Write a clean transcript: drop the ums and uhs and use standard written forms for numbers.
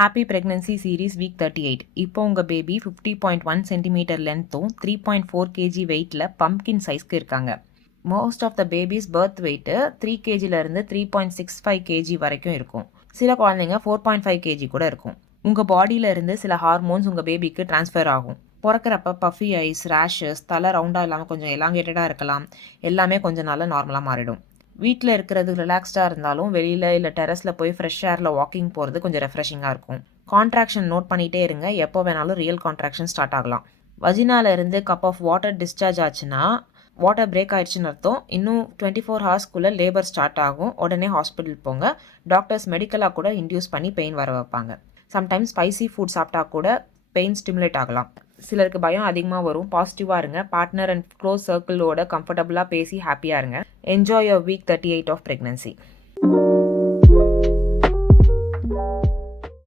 Happy pregnancy series week 38. இப்போ உங்கள் baby 50.1 centimetre லென்த்தும் 3.4 கேஜி வெயிட்டில் பம்ப்கின் சைஸ்க்கு இருக்காங்க. Most of the babies birth weight 3 கேஜிலேருந்து 3.65 கேஜி வரைக்கும் இருக்கும். சில குழந்தைங்க 4.5 கேஜி கூட இருக்கும். உங்கள் பாடியிலேருந்து சில ஹார்மோன்ஸ் உங்கள் பேபிக்கு ட்ரான்ஸ்ஃபர் ஆகும். பிறக்கிறப்ப பஃபி ஐஸ், ரேஷஸ், தலை ரவுண்டாக இல்லாமல் கொஞ்சம் எலாங்கேட்டடாக இருக்கலாம். எல்லாமே கொஞ்ச நாளில் நார்மலாக மாறிடும். வீட்டில் இருக்கிறது ரிலாக்ஸ்டாக இருந்தாலும் வெளியில் இல்லை டெரஸில் போய் ஃப்ரெஷ் ஏரில் வாக்கிங் போகிறது கொஞ்சம் ரெஃப்ரெஷிங்காக இருக்கும். கான்ட்ராக்ஷன் நோட் பண்ணிகிட்டே இருங்க. எப்போ வேணாலும் ரியல் கான்ட்ராக்ஷன் ஸ்டார்ட் ஆகலாம். வஜினால இருந்து கப் ஆஃப் வாட்டர் டிஸ்சார்ஜ் ஆச்சுன்னா வாட்டர் பிரேக் ஆயிடுச்சுன்னு அர்த்தம். இன்னும் 24 ஹவர்ஸ்க்குள்ளே லேபர் ஸ்டார்ட் ஆகும். உடனே ஹாஸ்பிட்டல் போங்க. டாக்டர்ஸ் மெடிக்கலாக கூட இன்டியூஸ் பண்ணி பெயின் வர வைப்பாங்க. சம்டைம்ஸ் ஸ்பைசி ஃபுட் சாப்பிட்டா கூட பெயின் ஸ்டிமுலேட் ஆகலாம். சிலருக்கு பயம் அதிகமாக வரும். பாசிட்டிவாக இருங்க. பார்ட்னர் அண்ட் க்ளோஸ் சர்க்கிளோட கம்ஃபர்டபுளாக பேசி ஹாப்பியாக இருங்க. Enjoy your week 38 of pregnancy.